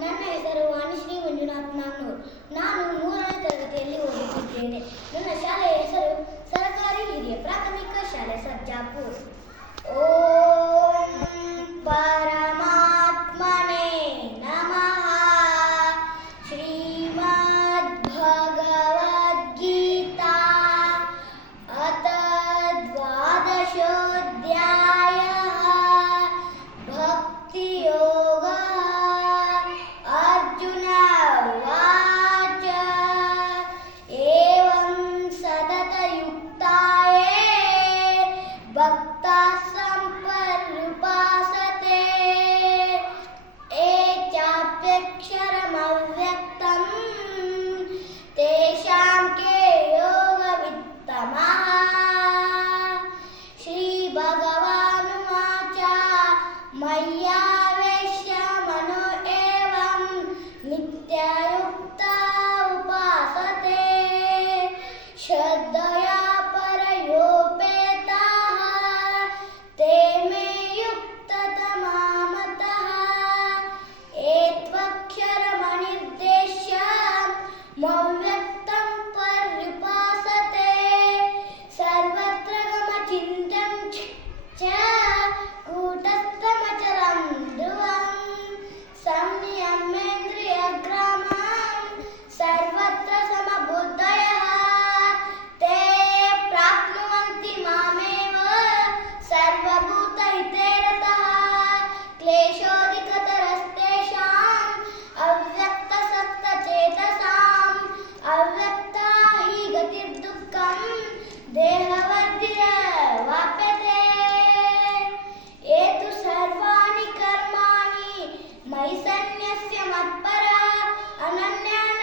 ನನ್ನ ಹೆಸರು ವಾಣಿಶ್ರೀ ಮಂಜುನಾಥ್ ನಾಗ್ನೂರ್. ನಾನು 3ನೇ ತರಗತಿಯಲ್ಲಿ ಓದುತ್ತಿದ್ದೇನೆ. ನನ್ನ ಶಾಲೆಯ ಹೆಸರು ಸರ್ಕಾರಿ ಹಿರಿಯ ಪ್ರಾಥಮಿಕ ಶಾಲೆ ಸರ್ಜಾಪುರ್. ಓಂ ಪರಮಾತ್ಮನೇ ನಮಃ. ಶ್ರೀಮದ್ ಭಗವದ್ಗೀತಾ ಅಥ ದ್ವಾದಶೋಧ್ಯಾಯಃ ಭಕ್ತಿಯೋಗ. ಅರ್ಜುನ ಉವಾಚ ಏವಂ ಸತತಯುಕ್ತಾಯೇ ಭಕ್ತಾಃ ಸಂಪರ್ಯುಪಾಸತೆ ಯೇ ಚಾಪ್ಯಕ್ಷರಮವ್ಯಕ್ತಂ ತೇಷಾಂ ಕೇ ಯೋಗವಿತ್ತಮಃ. ಶ್ರೀ ಭಗವಾನುವಾಚ ಮಯ್ಯಾವೇಶ್ಯ ಮನೋ ಏವಂ ನಿತ್ಯಯುಕ್ತಾ ಉಪಾಸತೆ ಶ್ರದ್ಧಯಾ ಪರಯೋಪೇತಾಃ ತೇ ಮೇ ಯುಕ್ತತಮಾ ಮತಃ. ಏತ್ವಕ್ಷರಮನಿರ್ದೇಶ್ಯ ಮವ್ಯಕ್ತಂ ಪರ್ಯುಪಾಸತೆ ಸರ್ವತ್ರ ಗಮಚಿಂತ್ಯಂ ಚ ಕೂಟಸ್ಥಮಚಲಂ ಧ್ರುವಂ ಸಂಯಮೇಂದ್ರಿಯಗ್ರಾಮಂ ಸರ್ವತ್ರ ಸಮಬುದ್ಧಯಃ ತೇ ಪ್ರಾಪ್ನುವಂತಿ ಮಾಮೇವ ಸರ್ವಭೂತಹಿತೇ ರತಃ. ಕ್ಲೇಶೋಧಿಕತರಸ್ತೇಷಾಂ ಅವ್ಯಕ್ತಸಕ್ತಚೇತಸಾಂ ಅವ್ಯಕ್ತಾ ಹಿ ಗತಿರ್ದುಃಖಂ ದೇಹವದ್ಭಿರ್ವಾಪ್ಯತೆ. ಏತು ಸರ್ವಾಣಿ ಕರ್ಮಾಣಿ ಮಯಿ ಸನ್ಯಸ್ಯ ಮತ್ಪರಃ ಅನನ್ಯೇನ